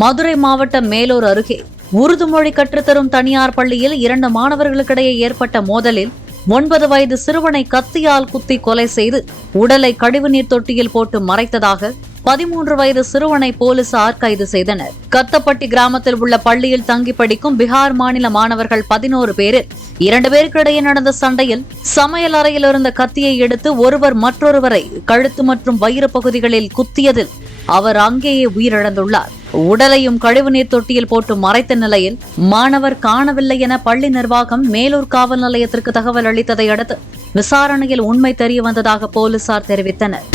மதுரை மாவட்டம் மேலூர் அருகே உருது மொழி கற்றுத்தரும் தனியார் பள்ளியில் 2 மாணவர்களுக்கிடையே ஏற்பட்ட மோதலில் 9 வயது சிறுவனை கத்தியால் குத்தி கொலை செய்து உடலை கழிவுநீர் தொட்டியில் போட்டு மறைத்ததாக 13 வயது சிறுவனை போலீசார் கைது செய்தனர். கத்தப்பட்டி கிராமத்தில் உள்ள பள்ளியில் தங்கி படிக்கும் பீகார் மாநில மாணவர்கள் 11 பேரில் 2 பேருக்கிடையே நடந்த சண்டையில் சமையல் அறையில் இருந்த கத்தியை எடுத்து ஒருவர் மற்றொருவரை கழுத்து மற்றும் வயிறு பகுதிகளில் குத்தியதில் அவர் அங்கேயே உயிரிழந்துள்ளார். உடலையும் கழிவுநீர் தொட்டியில் போட்டு மறைத்த நிலையில் மாணவர் காணவில்லை என பள்ளி நிர்வாகம் மேலூர் காவல் நிலையத்திற்கு தகவல் அளித்ததை அடுத்து விசாரணையில் உண்மை தெரியவந்ததாக போலீசார் தெரிவித்தனர்.